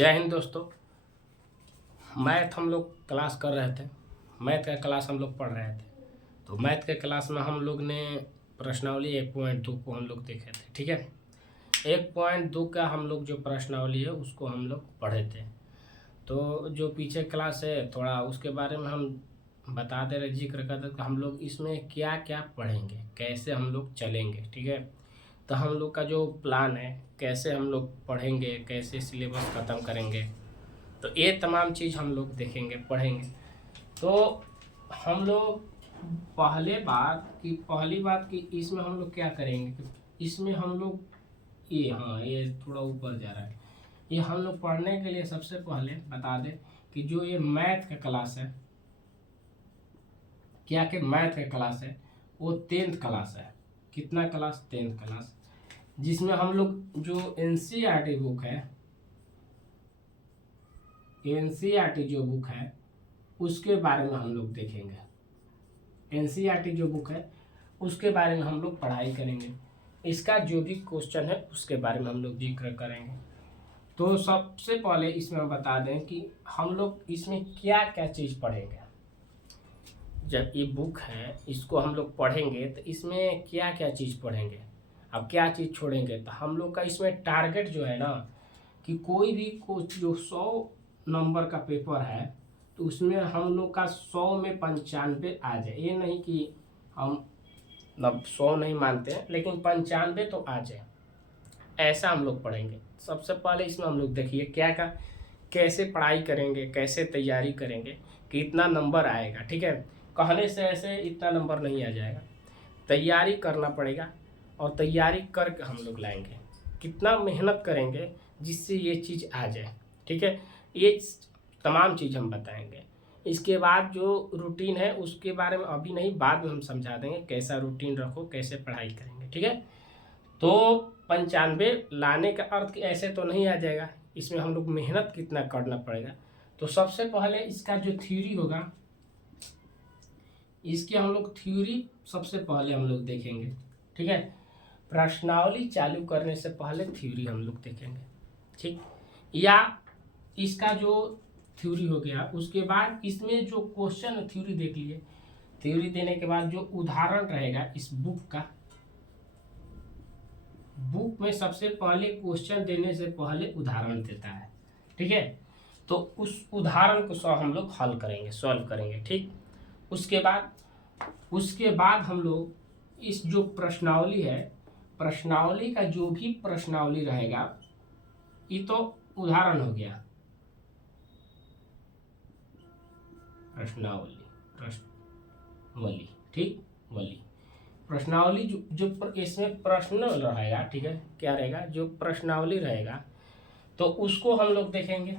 जय हिंद दोस्तों। मैथ हम लोग क्लास कर रहे थे। मैथ का क्लास हम लोग पढ़ रहे थे। तो मैथ के क्लास में हम लोग ने प्रश्नावली 1.2 को हम लोग देखे थे। ठीक है, 1.2 का हम लोग जो प्रश्नावली है उसको हम लोग पढ़े थे। तो जो पीछे क्लास है थोड़ा उसके बारे में हम बता दे रहे, जिक्र कर दे हम लोग इसमें क्या क्या पढ़ेंगे, कैसे हम लोग चलेंगे। ठीक है, तो हम लोग का जो प्लान है, कैसे हम लोग पढ़ेंगे, कैसे सिलेबस ख़त्म करेंगे, तो ये तमाम चीज़ हम लोग देखेंगे, पढ़ेंगे। तो हम लोग पहली बात कि इसमें हम लोग क्या करेंगे कि इसमें हम लोग ये थोड़ा ऊपर जा रहा है। ये हम लोग पढ़ने के लिए सबसे पहले बता दें कि जो ये मैथ का क्लास है, क्या कि मैथ का क्लास है वो 10th क्लास है। कितना क्लास? 10th क्लास, जिसमें हम लोग जो एनसीईआरटी बुक है, एनसीईआरटी जो बुक है उसके बारे में हम लोग देखेंगे। एनसीईआरटी जो बुक है उसके बारे में हम लोग पढ़ाई करेंगे। इसका जो भी क्वेश्चन है उसके बारे में हम लोग जिक्र करेंगे। तो सबसे पहले इसमें हम बता दें कि हम लोग इसमें क्या क्या चीज़ पढ़ेंगे। जब ये बुक है इसको हम लोग पढ़ेंगे तो इसमें क्या क्या चीज़ पढ़ेंगे, अब क्या चीज़ छोड़ेंगे। तो हम लोग का इसमें टारगेट जो है ना कि कोई भी जो 100 नंबर का पेपर है तो उसमें हम लोग का 100 में 95 आ जाए। ये नहीं कि हम मतलब 100 नहीं मानते हैं, लेकिन 95 तो आ जाए, ऐसा हम लोग पढ़ेंगे। सबसे पहले इसमें हम लोग देखिए क्या क्या कैसे पढ़ाई करेंगे, कैसे तैयारी करेंगे, कितना नंबर आएगा। ठीक है, कहने से ऐसे इतना नंबर नहीं आ जाएगा, तैयारी करना पड़ेगा और तैयारी करके हम लोग लाएंगे। कितना मेहनत करेंगे जिससे ये चीज़ आ जाए। ठीक है, ये तमाम चीज़ हम बताएंगे। इसके बाद जो रूटीन है उसके बारे में अभी नहीं, बाद में हम समझा देंगे कैसा रूटीन रखो, कैसे पढ़ाई करेंगे। ठीक है, तो 95 लाने का अर्थ कि ऐसे तो नहीं आ जाएगा, इसमें हम लोग मेहनत कितना करना पड़ेगा। तो सबसे पहले इसका जो थ्योरी होगा, इसकी हम लोग थ्योरी सबसे पहले हम लोग देखेंगे। ठीक है, प्रश्नावली चालू करने से पहले थ्योरी हम लोग देखेंगे। ठीक, या इसका जो थ्योरी हो गया उसके बाद इसमें जो क्वेश्चन थ्योरी देख लिए, थ्योरी देने के बाद जो उदाहरण रहेगा इस बुक में सबसे पहले क्वेश्चन देने से पहले उदाहरण देता है। ठीक है, तो उस उदाहरण को हम लोग हल करेंगे, सॉल्व करेंगे। ठीक, उसके बाद हम लोग इस जो प्रश्नावली है, प्रश्नावली का जो भी प्रश्नावली रहेगा, ये तो उदाहरण हो गया। प्रश्नावली, ठीक, वली प्रश्नावली जो इसमें प्रश्न रहेगा। ठीक है, क्या रहेगा? जो प्रश्नावली रहेगा तो उसको हम लोग देखेंगे।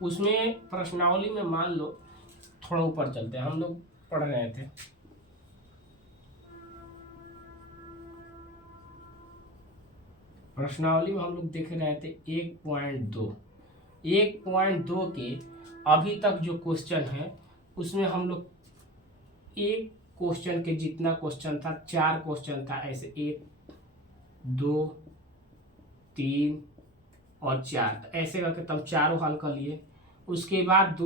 उसमें प्रश्नावली में मान लो, थोड़ा ऊपर चलते हैं, हम लोग पढ़ रहे थे प्रश्नावली में, हम लोग देख रहे थे 1.2 के अभी तक जो क्वेश्चन है उसमें हम लोग एक क्वेश्चन के जितना क्वेश्चन था, 4 क्वेश्चन था ऐसे, 1 2 3 और 4, ऐसे करके तब चारों हल कर लिए। उसके बाद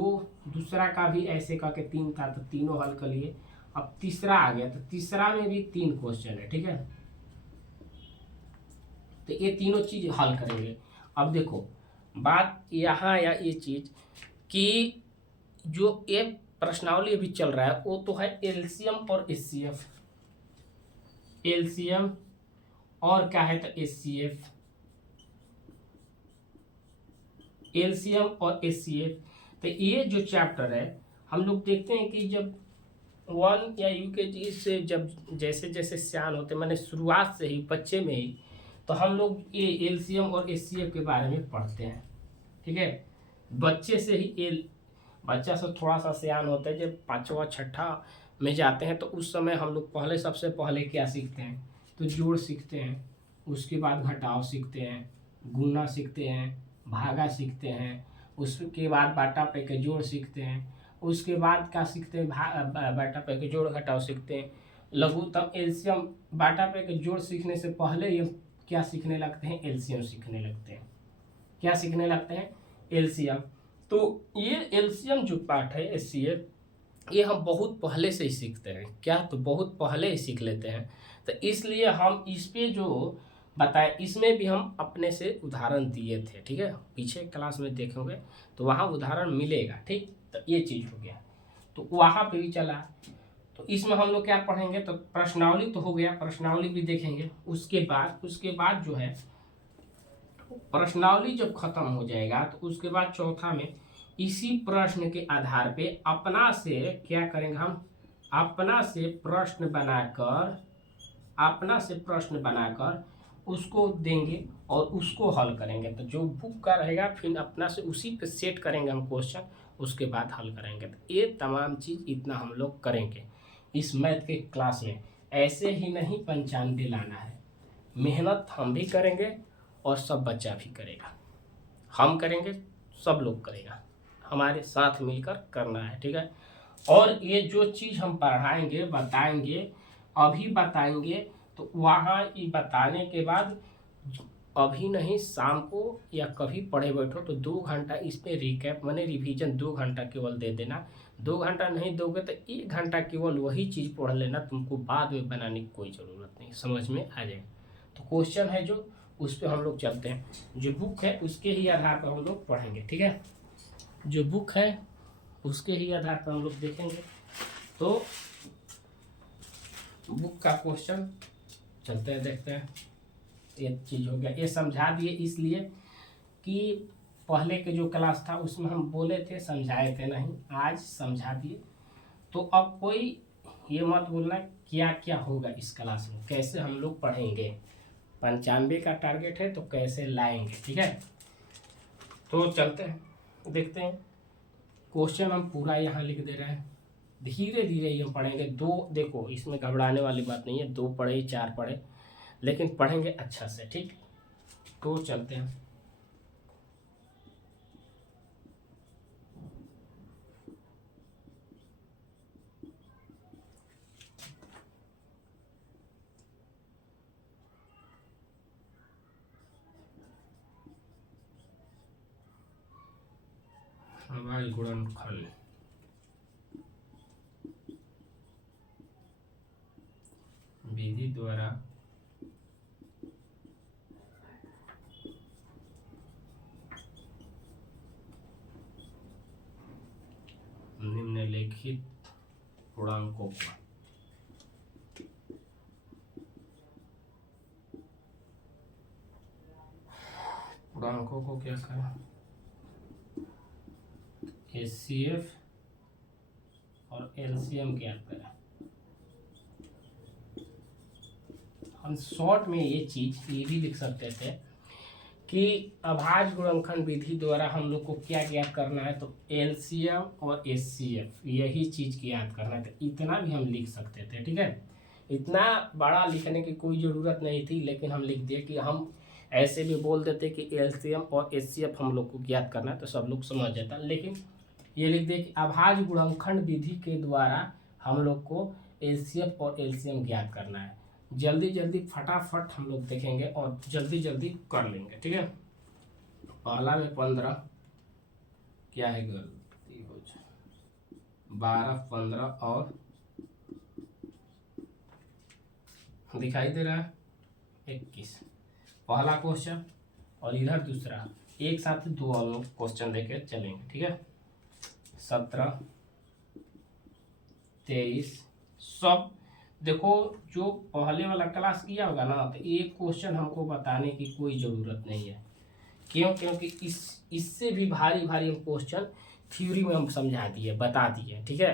दूसरा का भी ऐसे करके 3 था तो तीनों हल कर लिए। अब तीसरा आ गया तो तीसरा में भी 3 क्वेश्चन है। ठीक है, तो ये तीनों चीज हल करेंगे। अब देखो बात यहाँ या ये चीज कि जो एक प्रश्नावली अभी चल रहा है वो तो है एलसीएम और एचसीएफ। एलसीएम और क्या है तो एचसीएफ, एलसीएम और एचसीएफ। तो ये जो चैप्टर है हम लोग देखते हैं कि जब 1 या यूकेजी से जब जैसे जैसे सियान होते, मैंने शुरुआत से ही बच्चे में ही, तो हम लोग ये एलसीएम और एचसीएफ के बारे में पढ़ते हैं। ठीक है, बच्चे से ही बच्चा सब थोड़ा सा सियान होता है, जब 5वां 6ठा में जाते हैं तो उस समय हम लोग सबसे पहले क्या सीखते हैं तो जोड़ सीखते हैं। उसके बाद घटाव सीखते हैं, गुणा सीखते हैं, भागा सीखते हैं। उसके बाद बाटा पे के जोड़ सीखते हैं। उसके बाद क्या सीखते हैं? बाटा पे के जोड़ घटाव सीखते हैं। लघुत्तम एलसीएम, बाटा पे के जोड़ सीखने से पहले ये क्या सीखने लगते हैं? एलसीएम सीखने लगते हैं। क्या सीखने लगते हैं? एलसीएम। तो ये एलसीएम जो पार्ट है एचसीएफ, ये हम बहुत पहले से ही सीखते हैं। क्या, तो बहुत पहले ही सीख लेते हैं। तो इसलिए हम इस पे जो बताए, इसमें भी हम अपने से उदाहरण दिए थे, ठीक है। पीछे क्लास में देखोगे तो वहाँ उदाहरण मिलेगा, ठीक। तो ये चीज़ हो गया, तो वहाँ पे भी चला। तो इसमें हम लोग क्या पढ़ेंगे, तो प्रश्नावली तो हो गया, प्रश्नावली भी देखेंगे। उसके बाद जो है प्रश्नावली जब खत्म हो जाएगा तो उसके बाद चौथा में इसी प्रश्न के आधार पे अपना से क्या करेंगे हम, अपना से प्रश्न बनाकर उसको देंगे और उसको हल करेंगे। तो जो बुक का रहेगा फिर अपना से उसी पे सेट करेंगे हम क्वेश्चन, उसके बाद हल करेंगे। तो ये तमाम चीज़ इतना हम लोग करेंगे इस मैथ के क्लास में। ऐसे ही नहीं 95 लाना है, मेहनत हम भी करेंगे और सब बच्चा भी करेगा। हम करेंगे, सब लोग करेगा, हमारे साथ मिलकर करना है, ठीक है। और ये जो चीज़ हम पढ़ाएंगे बताएंगे, अभी बताएंगे, तो वहाँ ये बताने के बाद अभी नहीं, शाम को या कभी पढ़े बैठो तो 2 घंटा इस पर रिकैप माने रिवीजन 2 घंटा केवल दे देना। 2 घंटा नहीं दोगे तो 1 घंटा केवल वही चीज़ पढ़ लेना, तुमको बाद में बनाने की कोई ज़रूरत नहीं, समझ में आ जाएगा। तो क्वेश्चन है जो, उस पर हम लोग चलते हैं। जो बुक है उसके ही आधार पर हम लोग पढ़ेंगे, ठीक है। जो बुक है उसके ही आधार पर हम लोग देखेंगे। तो बुक का क्वेश्चन चलते हैं, देखते हैं। ये चीज़ हो गया, ये समझा दिए इसलिए कि पहले के जो क्लास था उसमें हम बोले थे, समझाए थे नहीं, आज समझा दिए। तो अब कोई ये मत बोलना क्या क्या होगा इस क्लास में, कैसे हम लोग पढ़ेंगे। 95 का टारगेट है तो कैसे लाएंगे, ठीक है। तो चलते हैं, देखते हैं। क्वेश्चन हम पूरा यहाँ लिख दे रहे हैं, धीरे धीरे ये पढ़ेंगे। 2 देखो, इसमें घबराने वाली बात नहीं है, 2 पढ़े 4 पढ़े, लेकिन पढ़ेंगे अच्छा से, ठीक। तो चलते हैं। अभाज्य गुणनखंड, विधि द्वारा निम्नलिखित पूर्णांकों को क्या करें, एचसीएफ और एलसीएम ज्ञात करें। हम शॉर्ट में ये चीज़ ये भी लिख सकते थे कि अभाज्य गुणनखंड विधि द्वारा हम लोग को क्या ज्ञात करना है, तो एलसीएम और एचसीएफ, यही चीज़ की याद करना है। तो इतना भी हम लिख सकते थे, ठीक है। इतना बड़ा लिखने की कोई ज़रूरत नहीं थी, लेकिन हम लिख दिए कि हम ऐसे भी बोल देते कि एलसीएम और एचसीएफ हम लोग को ज्ञात करना है, तो सब लोग समझ जाता। लेकिन ये लिख दिए कि अभाज्य गुणनखंड विधि के द्वारा हम लोग को एचसीएफ और एलसीएम ज्ञात करना है। जल्दी जल्दी फटाफट हम लोग देखेंगे और जल्दी जल्दी कर लेंगे, ठीक है। पहला में 15 क्या है, गलती हो जाए, 12 15 और दिखाई दे रहा है 21, पहला क्वेश्चन। और इधर दूसरा, एक साथ 2 हम लोग क्वेश्चन लेके चलेंगे, ठीक है। 17 23 सब देखो, जो पहले वाला क्लास किया होगा ना, तो एक क्वेश्चन हमको बताने की कोई ज़रूरत नहीं है। क्यों, क्योंकि इससे भी भारी भारी हम क्वेश्चन थ्योरी में हम समझा दिए, बता दिए, ठीक है।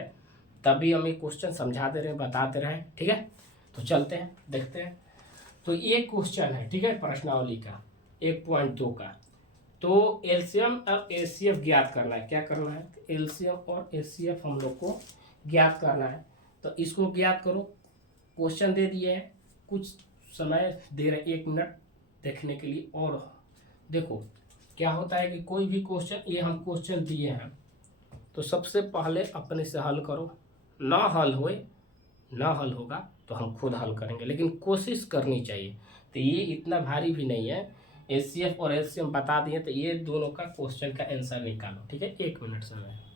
तभी हम एक क्वेश्चन समझाते रहे, बताते रहे, ठीक है। तो चलते हैं, देखते हैं। तो ये क्वेश्चन है, ठीक है, प्रश्नावली का 1.2 का। तो एलसीएम और एचसीएफ ज्ञात करना है। क्या करना है, एलसीएम और एचसीएफ हम लोग को ज्ञात करना है। तो इसको ज्ञात करो। क्वेश्चन दे दिए हैं, कुछ समय दे रहे 1 मिनट देखने के लिए। और देखो क्या होता है कि कोई भी क्वेश्चन, ये हम क्वेश्चन दिए हैं तो सबसे पहले अपने से हल करो। ना हल होगा तो हम खुद हल करेंगे, लेकिन कोशिश करनी चाहिए। तो ये इतना भारी भी नहीं है एचसीएफ और एलसीएम बता दिए, तो ये दोनों का क्वेश्चन का आंसर निकालो। ठीक है, 1 मिनट समय है।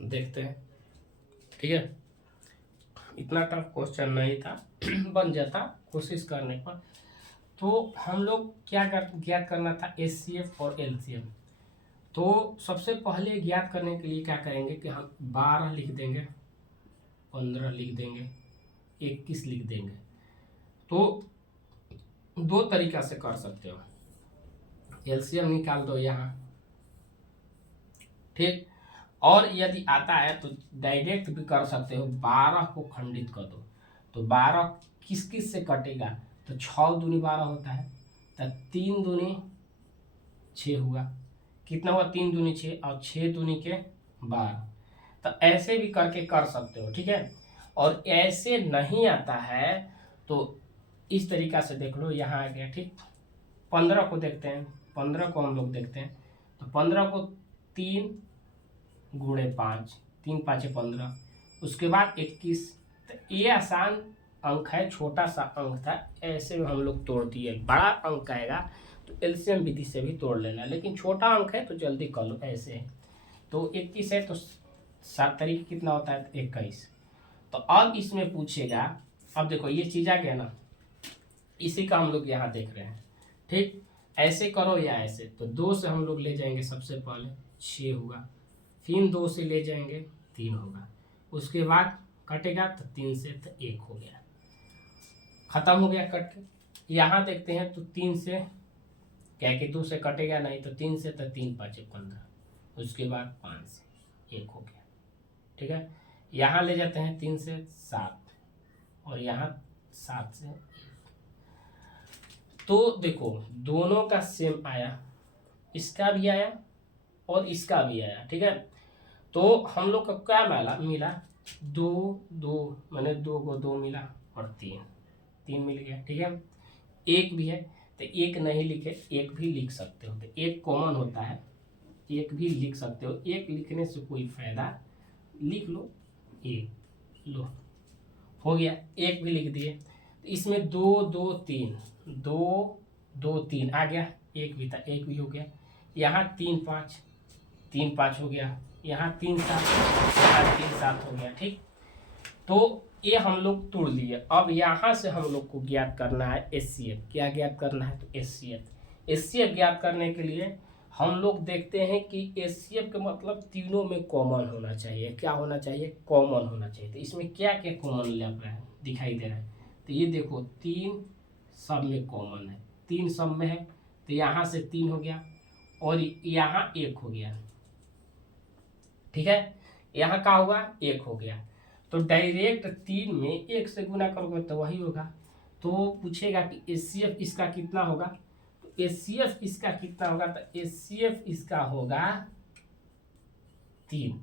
देखते हैं। ठीक है, इतना टफ क्वेश्चन नहीं था, बन जाता कोशिश करने पर। तो हम लोग क्या ज्ञात करना था, एचसीएफ और एलसीएम। तो सबसे पहले ज्ञात करने के लिए क्या करेंगे कि हम 12 लिख देंगे, 15 लिख देंगे, 21 लिख देंगे। तो दो तरीका से कर सकते हो, एलसीएम निकाल दो यहाँ, ठीक। और यदि आता है तो डायरेक्ट भी कर सकते हो, 12 को खंडित कर दो। तो 12 किस किस से कटेगा, तो 6 दूनी 12 होता है, तो 3 दूनी 6 हुआ, कितना हुआ 3 दूनी 6 और 6 दूनी के 12। तो ऐसे भी करके कर सकते हो। ठीक है, और ऐसे नहीं आता है तो इस तरीका से देख लो, यहाँ आ गया। ठीक, 15 को देखते हैं, 15 को हम लोग देखते हैं। तो 15 को 3 गुणे 5, 3 5 15, उसके बाद 21। तो ये आसान अंक है, छोटा सा अंक था, ऐसे में हम लोग तोड़ दिए। बड़ा अंक आएगा तो एलसीएम विधि से भी तोड़ लेना, लेकिन छोटा अंक है तो जल्दी कर लो। ऐसे है तो 21 है तो 7 तरीके कितना होता है, 21। तो अब इसमें पूछेगा, अब देखो ये चीज़ आ गया ना, इसी का हम लोग यहाँ देख रहे हैं। ठीक, ऐसे करो या ऐसे। तो 2 से हम लोग ले जाएंगे, सबसे पहले 6 होगा, फिर 2 से ले जाएंगे 3 होगा, उसके बाद कटेगा तो 3 से तो 1 हो गया, खत्म हो गया कट के। यहाँ देखते हैं तो 3 से क्या कि 2 से कटेगा नहीं, तो 3 से तो 3 5 15, उसके बाद 5 से 1 हो गया। ठीक है, यहाँ ले जाते हैं 3 से 7 और यहाँ 7 से 1। तो देखो दोनों का सेम आया, इसका भी आया और इसका भी आया। ठीक है, तो हम लोग को क्या मिला 2 2, मैंने 2 को 2 मिला और 3 मिल गया। ठीक है, एक भी है तो एक नहीं लिखे, एक भी लिख सकते हो, तो एक कॉमन होता है, एक भी लिख सकते हो। एक लिखने से कोई फायदा, लिख लो, एक लो, हो गया, एक भी लिख दिए। तो इसमें 2 2 3, 2 2 3 आ गया, एक भी था, एक भी हो गया। यहाँ 3 5, 3 5 हो गया, यहाँ 3 7, यहाँ 3 7 हो गया। ठीक, तो ये हम लोग तोड़ लिए। अब यहाँ से हम लोग को ज्ञात करना है एचसीएफ। क्या ज्ञात करना है, तो एचसीएफ। एचसीएफ ज्ञात करने के लिए हम लोग देखते हैं कि एचसीएफ का मतलब तीनों में कॉमन होना चाहिए। क्या होना चाहिए, कॉमन होना चाहिए। तो इसमें क्या क्या कॉमन लग रहा है, दिखाई दे रहा है, तो ये देखो 3 सब में कॉमन है, 3 सब में है, तो यहाँ से 3 हो गया और यहाँ 1 हो गया। ठीक है, यहाँ का होगा 1 हो गया। तो डायरेक्ट 3 में 1 से गुना करोगे तो वही होगा। तो पूछेगा कि एचसीएफ इसका कितना होगा, तो एचसीएफ इसका कितना होगा, तो एचसीएफ इसका होगा 3।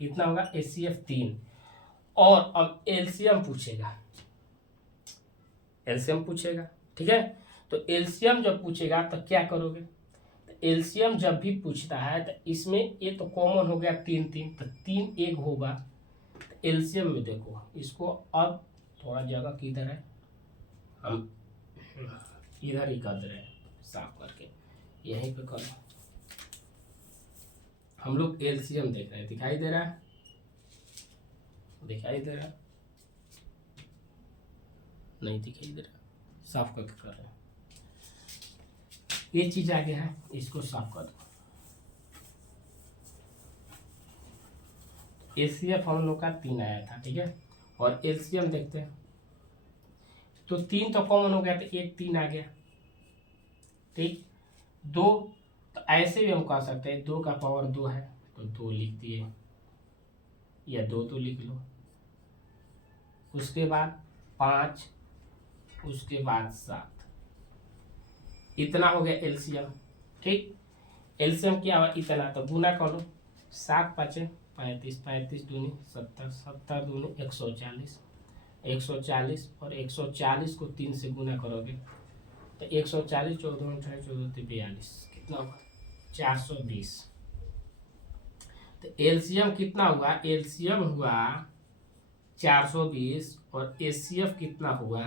कितना होगा, एचसीएफ 3। और अब एलसीएम पूछेगा, एलसीएम पूछेगा। ठीक है, तो एलसीएम जब पूछेगा तो क्या करोगे, एलसीएम जब भी पूछता है तो इसमें ये तो कॉमन हो गया 3 3, तो 3 1 होगा। तो एलसीएम में देखो इसको, अब थोड़ा जगह किधर है, हम इधर ही कर दे रहे हैं, साफ करके यहीं पे करो। हम लोग एलसीएम देख रहे हैं, दिखाई दे रहा है, दिखाई दे रहा है, नहीं दिखाई दे रहा, साफ करके कर रहे हैं। ये चीज आ गया है, इसको साफ कर दो। एचसीएफ हम लोग का 3 आया था, ठीक है, और एलसीएम देखते हैं तो 3 तो कॉमन हो गया, तो 1 3 आ गया, ठीक। 2 तो ऐसे भी हम कह सकते हैं 2 का पावर 2 है तो 2 लिख दिए, या 2 तो लिख लो। उसके बाद 5, उसके बाद 7, इतना हो गया एलसीएम, ठीक। एलसीएम क्या हुआ, इतना, तो गुना कर लो। 7 5 35, 35 दूनी 70, 70 दूनी 140, 140 और 140 को 3 से गुना करोगे तो 140, 14 28 14 42, कितना हुआ 420। तो एलसीएम कितना हुआ, एलसीएम हुआ 420 और एचसीएफ कितना हुआ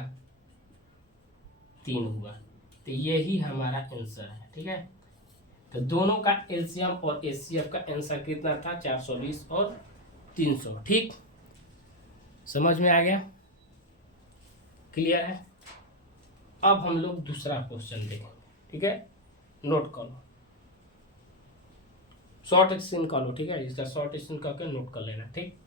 3 हुआ। तो यही हमारा आंसर है, ठीक है। तो दोनों का एलसीएम और एचसीएफ का आंसर कितना था, 420 और 300, ठीक। समझ में आ गया, क्लियर है। अब हम लोग दूसरा क्वेश्चन देखें, ठीक है, नोट करो, शॉर्ट स्क्रीन कर लो, ठीक है, इसका शॉर्ट स्क्रीन करके नोट कर लेना, ठीक।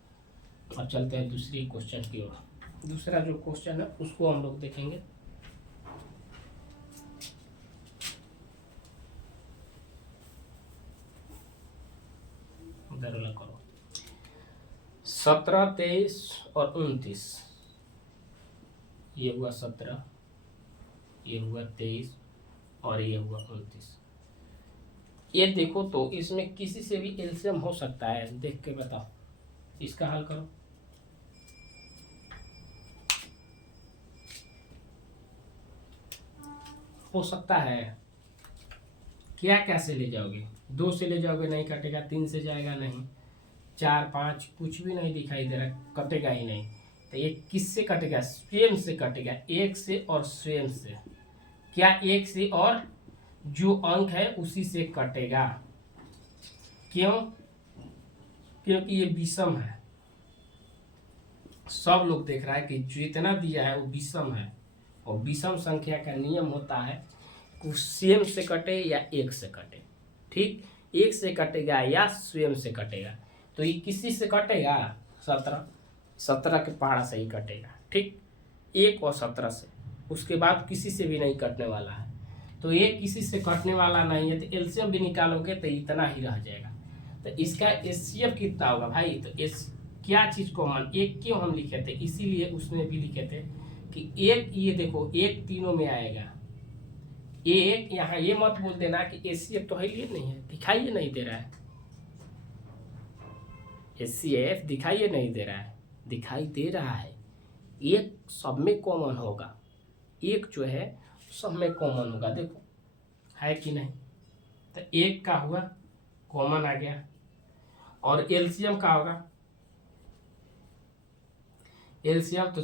अब चलते हैं दूसरी क्वेश्चन की ओर। दूसरा जो क्वेश्चन है उसको हम लोग देखेंगे। करो 17 23 और 29, ये हुआ 17, ये हुआ 23 और ये हुआ 29। ये देखो तो इसमें किसी से भी एलसीएम हो सकता है, देख के बताओ, इसका हल करो। हो सकता है, क्या क्या से ले जाओगे, 2 से ले जाओगे नहीं कटेगा, 3 से जाएगा नहीं, 4 5 कुछ भी नहीं दिखाई दे रहा, कटेगा ही नहीं। तो ये किससे कटेगा, स्वयं से कटेगा, 1 से और स्वयं से। क्या 1 से और जो अंक है उसी से कटेगा, क्यों, क्योंकि ये विषम है, सब लोग देख रहा है कि जितना दिया है वो विषम है, और विषम संख्या का नियम होता है कि स्वयं से कटे या 1 से कटे, ठीक। 1 से कटेगा या स्वयं से कटेगा, तो ये किसी से कटेगा, 17 के पहाड़ा से ही कटेगा, ठीक, 1 और 17 से, उसके बाद किसी से भी नहीं कटने वाला है। तो ये किसी से कटने वाला नहीं है, तो एलसीएम भी निकालोगे तो इतना ही रह जाएगा। तो इसका एचसीएफ कितना होगा भाई, तो एस क्या चीज़ कॉमन, 1 क्यों हम लिखे थे, इसीलिए उसमें भी लिखे थे कि 1, ये देखो 1 तीनों में आएगा, 1 यहाँ, ये मत बोल देना कि एचसीएफ तो है लिए नहीं है, दिखाइए नहीं दे रहा है, एचसीएफ दिखाइए नहीं दे रहा है, दिखाई दे रहा है, 1 सब में कॉमन होगा, 1 जो है सब में कॉमन होगा, देखो है कि नहीं। तो 1 का हुआ कॉमन आ गया, और एलसीएम का होगा, एलसीएम तो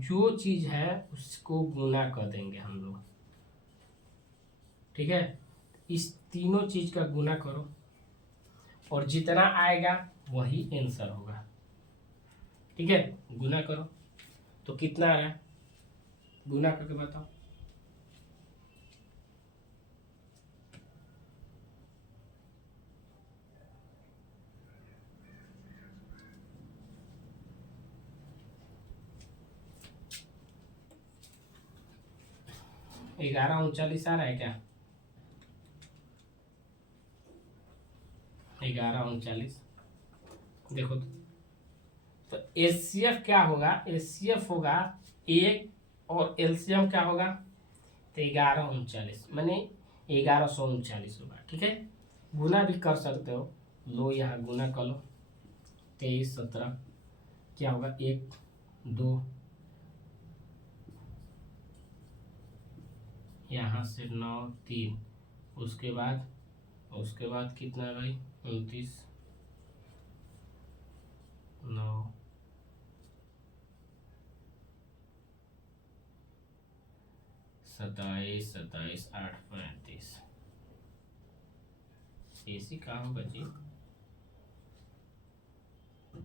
जो चीज है उसको गुना कर देंगे हम लोग, ठीक है। इस तीनों चीज का गुना करो और जितना आएगा वही आंसर होगा, ठीक है। गुना करो तो कितना आ रहा है, गुना करके बताओ। ग्यारह 39 आ रहा है क्या, 11 39, देखो तो एचसीएफ क्या होगा, एचसीएफ होगा 1 और एलसीएम क्या होगा, तो 11 39, मैंने 1139 होगा, ठीक है। गुना भी कर सकते हो, लो यहाँ गुना कर लो, 23 17 क्या होगा, 1 2, यहाँ से 9 3, उसके बाद कितना है भाई, 29 9 27 27 8 35, AC कहाँ बची,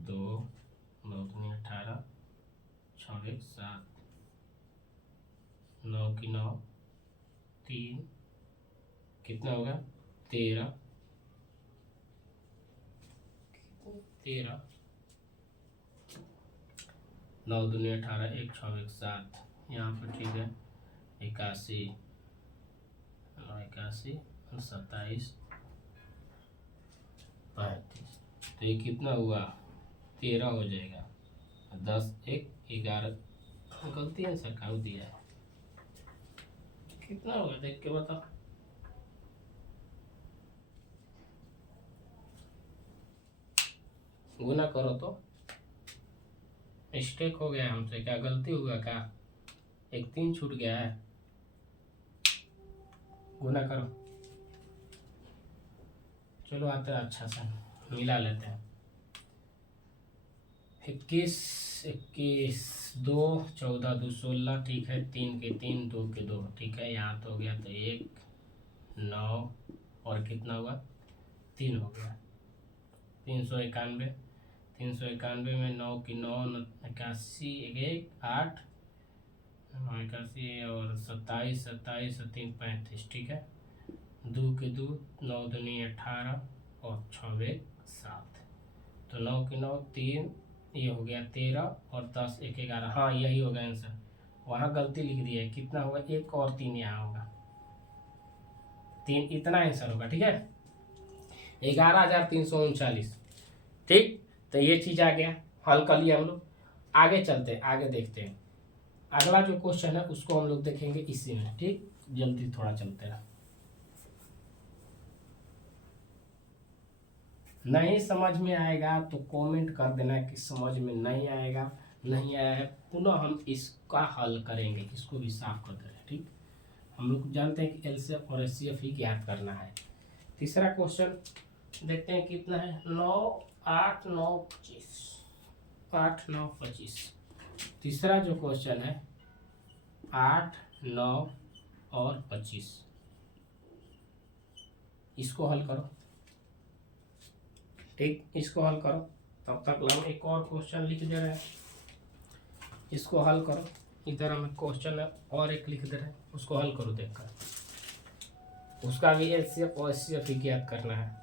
2 9 दूनी 18, 6 1 7, 9 की 9, 3 कितना होगा 13, 9 दूनी 18, 1 6 1 7, यहाँ पर ठीक है 81, 81 और 27 35, तो ये कितना हुआ 13 हो जाएगा। 10 1 11, गलती है सरकार दिया है, कितना होगा देख के बताओ। गुना करो तो मिस्टेक हो गया हमसे, क्या गलती हुआ क्या, एक 3 छूट गया है, गुना करो। चलो आते हैं अच्छा सा मिला लेते हैं। 21 21 2 14 2 16, ठीक है 3 के 3 2 के 2, ठीक है यहाँ तो हो गया, तो 1 9 और कितना हुआ 3 हो गया, 391, 391 में 9 की 9 81 1 8 81 और 27 27 और 3 35, ठीक है 2 के 2 9 दूनी 18 और 6 1 7, तो 9 की 9 3, ये हो गया 13 और 10 1 11, हाँ यही होगा आंसर, वहाँ गलती लिख दी है, कितना होगा 1 और 3 यहाँ होगा 3, इतना आंसर होगा, ठीक है 11,339, ठीक। तो ये चीज़ आ गया, हल कर लिया हम लोग। आगे चलते हैं, आगे देखते हैं अगला जो क्वेश्चन है उसको हम लोग देखेंगे इसी में, ठीक जल्दी थोड़ा चलते हैं। नहीं समझ में आएगा तो कमेंट कर देना कि समझ में नहीं आएगा, नहीं आया है, पुनः हम इसका हल करेंगे, इसको भी साफ कर दे रहे हैं, ठीक। हम लोग जानते हैं कि एलसीएम और एचसीएफ ही ज्ञात करना है। तीसरा क्वेश्चन देखते हैं कितना है, 9 8 9 25, 8 9 25। तीसरा जो क्वेश्चन है 8 9 और 25, इसको हल करो, ठीक इसको हल करो। तब तक हम एक और क्वेश्चन लिख दे रहे हैं, इसको हल करो। इधर हमें क्वेश्चन है और एक लिख दे रहे हैं, उसको हल करो देखकर, उसका भी एचसीएफ और एचसीएफ ही ज्ञात करना है।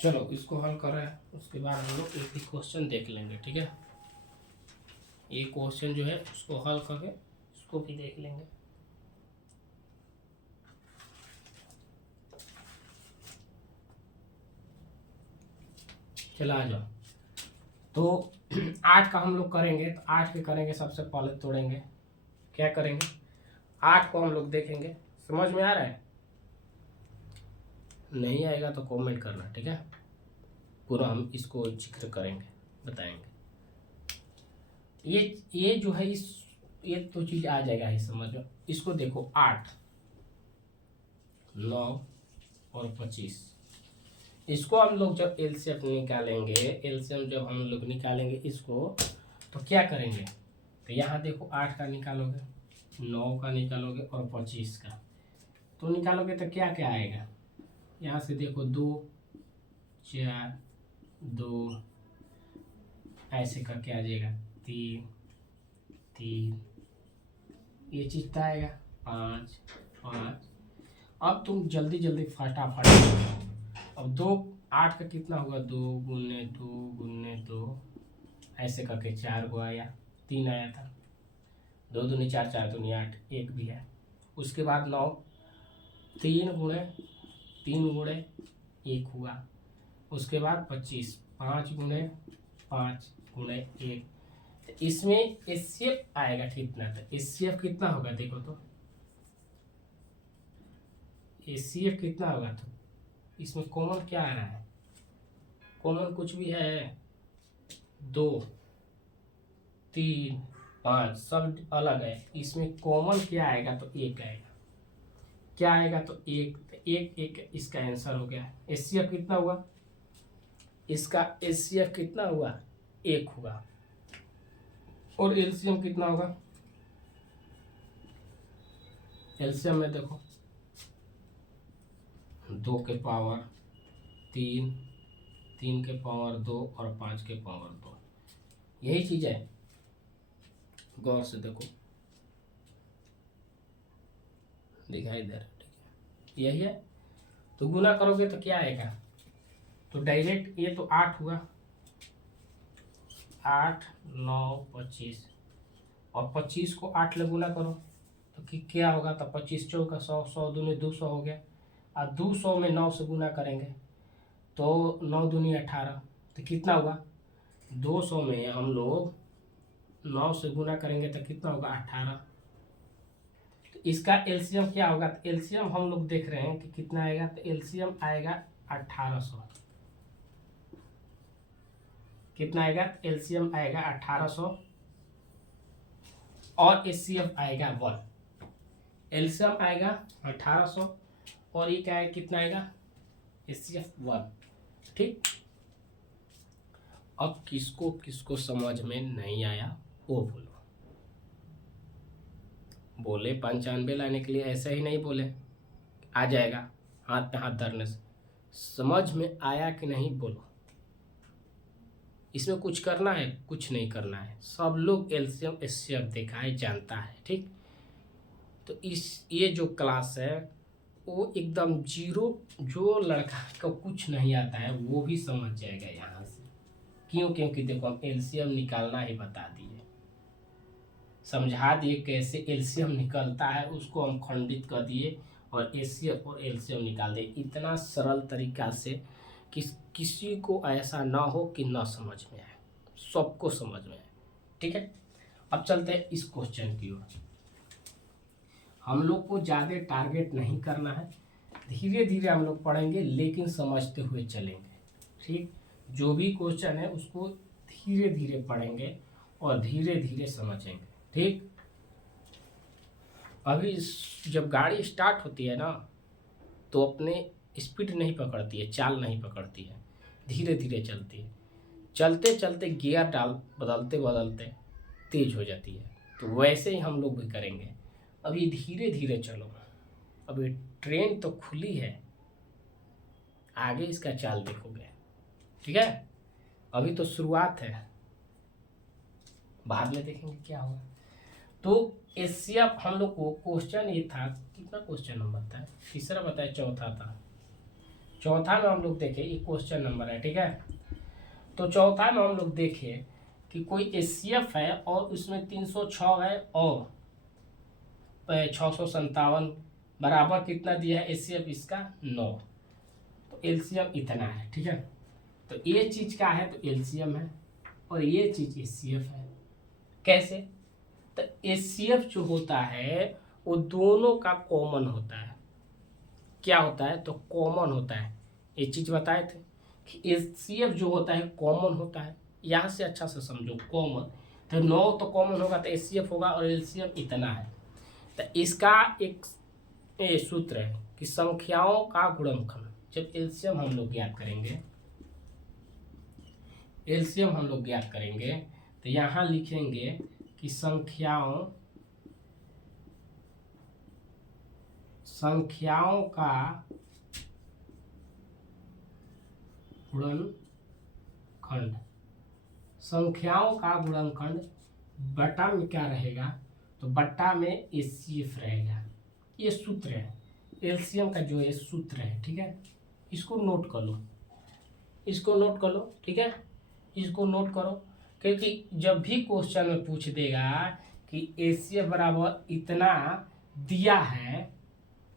चलो इसको हल कर रहे हैं, उसके बाद हम लोग एक ही क्वेश्चन देख लेंगे, ठीक है। ये क्वेश्चन जो है उसको हल करके उसको भी देख लेंगे। चला आ जाओ। तो 8 का हम लोग करेंगे, तो 8 के करेंगे सबसे पहले तोड़ेंगे, क्या करेंगे 8 को हम लोग देखेंगे, समझ में आ रहा है, नहीं आएगा तो कमेंट करना, ठीक है पूरा हम इसको जिक्र करेंगे, बताएंगे। ये जो है इस ये तो चीज़ आ जाएगा ही समझ में। इसको देखो 8 9 और 25, इसको हम लोग जब एलसीएम निकालेंगे, एलसीएम जब हम लोग निकालेंगे इसको, तो क्या करेंगे, तो यहाँ देखो 8 का निकालोगे, 9 का निकालोगे और 25 का तो निकालोगे, तो क्या क्या आएगा, यहाँ से देखो 2 4 2 ऐसे करके आ जाएगा, 3 3, ये चीज़ तो आएगा 5 5। अब तुम जल्दी जल्दी फटाफट, अब 2 8 का कितना होगा, 2 गुने 2 गुने 2 ऐसे करके 4 को आया, 3 आया था, 2 दूनी 4 4 दूनी 8, 1 भी है। उसके बाद 9 3 गुणे 3 गुणे 1 हुआ। उसके बाद 25 5 गुणे 5 गुणे 1, तो इसमें एचसीएफ आएगा कितना, तो एचसीएफ कितना होगा देखो तो, एचसीएफ कितना होगा, तो इसमें कॉमन क्या आ रहा है, कॉमन कुछ भी है, 2 3 5 सब अलग है, इसमें कॉमन क्या आएगा, तो 1 आएगा, क्या आएगा, तो 1 इसका आंसर हो गया। एचसीएफ कितना हुआ, इसका एचसीएफ कितना हुआ, 1 होगा, और एलसीएम कितना होगा, एलसीएम में देखो 2 के पावर 3, 3 के पावर 2 और 5 के पावर 2, यही चीज है, गौर से देखो, दिखाई दे रहा है, यही है। तो गुना करोगे तो क्या आएगा, तो डायरेक्ट ये तो 8 हुआ, 8 9 25, और 25 को 8 ले गुना करो तो क्या होगा, तो 25 चौका 100, 100 दूनी 200 हो गया, और 200 में 9 से गुना करेंगे तो 9 दूनी 18, तो कितना हुआ, 200 में हम लोग 9 से गुना करेंगे तो कितना होगा, 18। तो इसका एलसीएम क्या होगा, तो एलसीएम हम लोग देख रहे हैं कि कितना आएगा, तो एलसीएम आएगा 1800, कितना आएगा, एलसीएम आएगा 1800, और एचसीएफ आएगा 1, एलसीएम आएगा 1800, और ये क्या है, कितना आएगा, एचसीएफ 1। ठीक, अब किसको किसको समझ में नहीं आया वो बोलो, बोले 95 लाने के लिए ऐसे ही नहीं बोले, आ जाएगा हाथ में हाथ धरने से, समझ में आया कि नहीं बोलो, इसमें कुछ करना है, कुछ नहीं करना है, सब लोग एलसीएम एचसीएफ देखा है, जानता है। ठीक, तो ये जो क्लास है वो एकदम जीरो, जो लड़का को कुछ नहीं आता है वो भी समझ जाएगा यहाँ से, क्यों, क्योंकि देखो हम एलसीएम निकालना ही बता दिए, समझा दिए कैसे एलसीएम निकलता है, उसको हम खंडित कर दिए और एचसीएफ और एलसीएम निकाल दिए, इतना सरल तरीका से कि किसी को ऐसा ना हो कि ना समझ में आए, सबको समझ में आए। ठीक है, अब चलते हैं इस क्वेश्चन की ओर। हम लोग को ज़्यादा टारगेट नहीं करना है, धीरे धीरे हम लोग पढ़ेंगे लेकिन समझते हुए चलेंगे। ठीक, जो भी क्वेश्चन है उसको धीरे धीरे पढ़ेंगे और धीरे धीरे समझेंगे। ठीक, अभी जब गाड़ी स्टार्ट होती है ना तो अपने स्पीड नहीं पकड़ती है, चाल नहीं पकड़ती है, धीरे धीरे चलती है, चलते चलते गियर डाल बदलते बदलते तेज हो जाती है, तो वैसे ही हम लोग भी करेंगे। अभी धीरे धीरे चलो, अभी ट्रेन तो खुली है, आगे इसका चाल देखोगे। ठीक है, अभी तो शुरुआत है, बाद में देखेंगे क्या होगा। तो एचसीएफ हम लोग को क्वेश्चन ये था, कितना क्वेश्चन नंबर था, तीसरा बताया, चौथा था, चौथा में हम लोग देखे ये क्वेश्चन नंबर है। ठीक है, तो चौथा में हम लोग देखे कि कोई एचसीएफ है और उसमें 306 है और 657 बराबर कितना दिया है एचसीएफ इसका 9, तो एलसीएम इतना है। ठीक है, तो ये चीज का है तो एलसीएम है और ये चीज एचसीएफ है। कैसे, तो एचसीएफ जो होता है वो दोनों का कॉमन होता है, क्या होता है, तो कॉमन होता है, ये चीज बताए थे कि एचसीएफ जो होता है कॉमन होता है, यहाँ से अच्छा से समझो, कॉमन तो 9 तो कॉमन होगा तो एचसीएफ होगा और एलसीएम इतना है। तो इसका एक सूत्र है कि संख्याओं का गुणनखंड, जब एलसीएम हम लोग ज्ञात करेंगे, एलसीएम हम लोग ज्ञात करेंगे तो यहाँ लिखेंगे कि संख्याओं का गुणनखंड, संख्याओं का गुणनखंड बटा में क्या रहेगा, तो बटा में एचसीएफ रहेगा। ये सूत्र है एलसीएम का, जो ये सूत्र है। ठीक है, इसको नोट कर लो, इसको नोट कर लो। ठीक है, इसको नोट करो, क्योंकि जब भी क्वेश्चन में पूछ देगा कि एचसीएफ बराबर इतना दिया है,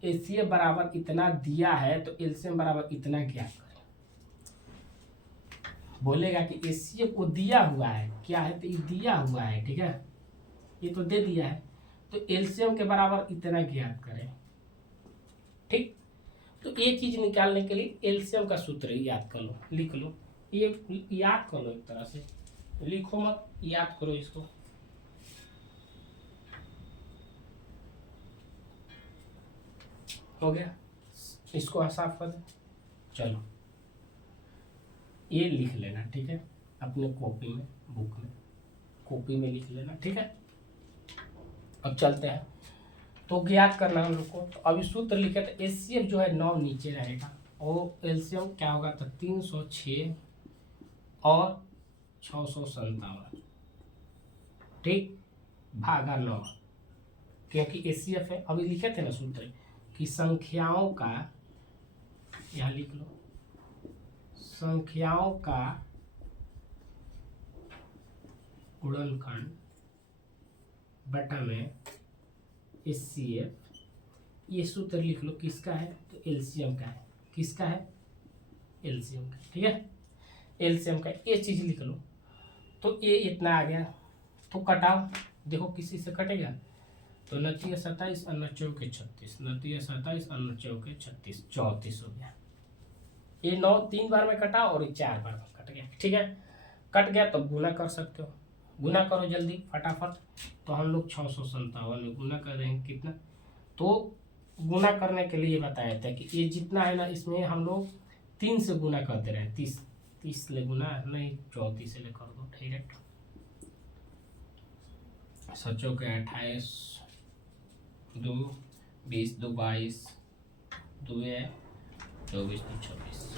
एचसीएफ बराबर इतना दिया है, तो एलसीएम बराबर इतना ज्ञात करें। बोलेगा कि एचसीएफ को दिया हुआ है, क्या है तो ये दिया हुआ है, ठीक है, ये तो दे दिया है, तो एलसीएम के बराबर इतना ज्ञात करें। ठीक, तो ये चीज निकालने के लिए एलसीएम का सूत्र याद कर लो, लिख लो, ये याद कर लो, एक तरह से लिखो मत, याद करो इसको। हो गया, इसको साफ कर दे। चलो ये लिख लेना, ठीक है, अपने कॉपी में, बुक में, कॉपी में लिख लेना, ठीक है। अब चलते हैं, तो ज्ञात करना हम लोग को। तो अभी सूत्र लिखे तो एचसीएफ जो है 9 नीचे रहेगा और एलसीएम क्या होगा तो 306 और 657, ठीक, भागा 9, क्योंकि एचसीएफ है। अभी लिखे थे ना सूत्र कि संख्याओं का, यहाँ लिख लो, संख्याओं का गुणनखंड बटा में एचसीएफ, ये सूत्र लिख लो, किसका है तो एलसीएम का है, किसका है एलसीएम का, ठीक है, एलसीएम का, ये चीज लिख लो। तो ये इतना आ गया, तो कटाओ, देखो किसी से कटेगा तो 29 27 और 9 36, 29 27 और 9 36, 34 हो गया। ये 9 3 बार में कटा और 4 बार में कट गया, ठीक है, कट गया तो गुना कर सकते हो, गुना करो जल्दी फटाफट। तो हम लोग 657 में गुना कर रहे हैं कितना, तो गुना करने के लिए बताया था कि ये जितना है ना, इसमें हम लोग 3 से गुना करते रहे, 30 ले गुना नहीं, 34 से ले कर दो डायरेक्ट, 7 के 28, 2 20 2 22, 2 24 2 26,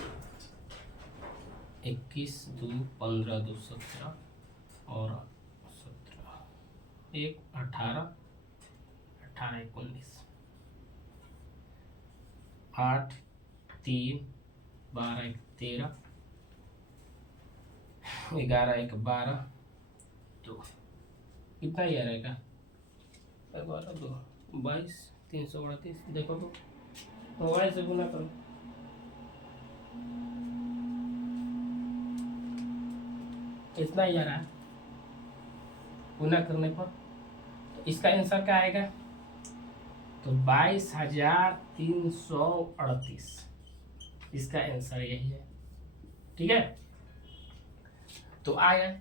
21 2 15 2 17 और 17, 1 18 18 19, 8 3 12 1 13, 11 1 12, तो कितना ही आ रहेगा 12 2 22 338, देखो तो मोबाइल से गुना करो, इतना ही आ रहा है गुना करने पर। तो इसका आंसर क्या आएगा तो 22,338, इसका आंसर यही है, ठीक है। तो आया,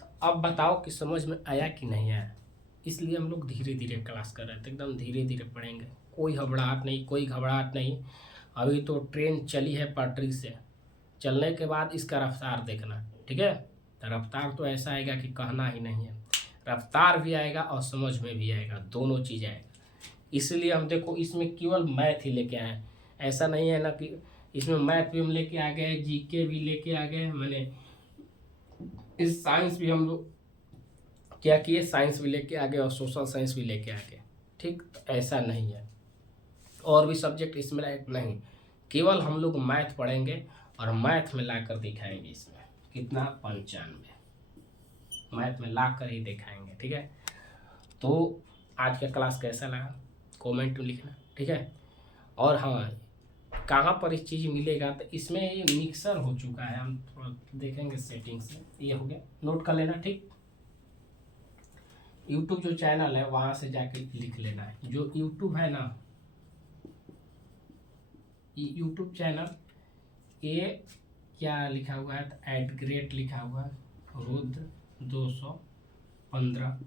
तो अब बताओ कि समझ में आया कि नहीं आया। इसलिए हम लोग धीरे धीरे क्लास कर रहे थे, एकदम धीरे धीरे पढ़ेंगे, कोई घबराहट नहीं, कोई घबराहट नहीं। अभी तो ट्रेन चली है पटरी से, चलने के बाद इसका रफ्तार देखना, ठीक है। तो रफ्तार तो ऐसा आएगा कि कहना ही नहीं है, रफ्तार भी आएगा और समझ में भी आएगा, दोनों चीज़ आएगा। इसलिए हम देखो इसमें केवल मैथ ही लेके आए, ऐसा नहीं है ना कि इसमें मैथ भी हम लेके आ गए, जीके भी लेके आ गए, मैंने इस साइंस भी हम लोग क्या किए, साइंस भी लेके आ गए और सोशल साइंस भी लेके आ गए, ठीक। तो ऐसा नहीं है, और भी सब्जेक्ट इसमें नहीं, केवल हम लोग मैथ पढ़ेंगे और मैथ में लाकर दिखाएंगे। इसमें कितना 95 मैथ में ला कर ही दिखाएंगे, ठीक है। तो आज का क्लास कैसा लगा कमेंट में लिखना, ठीक है। और हाँ, कहाँ पर इस चीज़ मिलेगा तो इसमें ये मिक्सर हो चुका है, हम थोड़ा देखेंगे सेटिंग से, ये हो गया, नोट कर लेना, ठीक। यूट्यूब जो चैनल है वहाँ से जाके लिख लेना है, जो यूट्यूब है ना, यूट्यूब चैनल, ये क्या लिखा हुआ है @ लिखा हुआ है, रुद्र 215,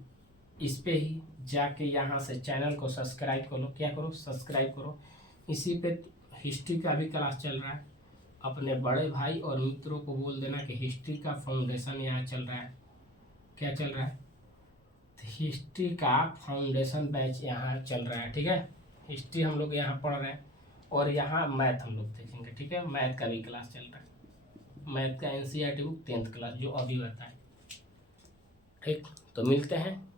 इस पे ही जाके यहाँ से चैनल को सब्सक्राइब करो, क्या करो सब्सक्राइब करो। इसी पे हिस्ट्री का भी क्लास चल रहा है, अपने बड़े भाई और मित्रों को बोल देना कि हिस्ट्री का फाउंडेशन यहाँ चल रहा है, क्या चल रहा है तो हिस्ट्री का फाउंडेशन बैच यहाँ चल रहा है, ठीक है। हिस्ट्री हम लोग यहाँ पढ़ रहे हैं और यहाँ मैथ हम लोग देखेंगे, ठीक है। मैथ का भी क्लास चल रहा है, मैथ का NCERT बुक 10th क्लास जो अभी बताए, ठीक। तो मिलते हैं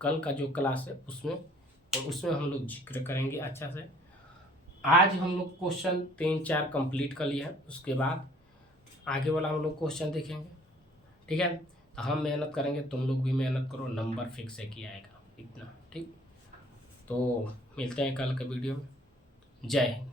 कल का जो क्लास है उसमें, और उसमें हम लोग जिक्र करेंगे अच्छा से। आज हम लोग क्वेश्चन 3-4 कंप्लीट कर लिया है, उसके बाद आगे वाला हम लोग क्वेश्चन देखेंगे, ठीक है। तो हम मेहनत करेंगे, तुम लोग भी मेहनत करो, नंबर फिक्स है किया आएगा इतना, ठीक। तो मिलते हैं कल के वीडियो में, जय हिंद।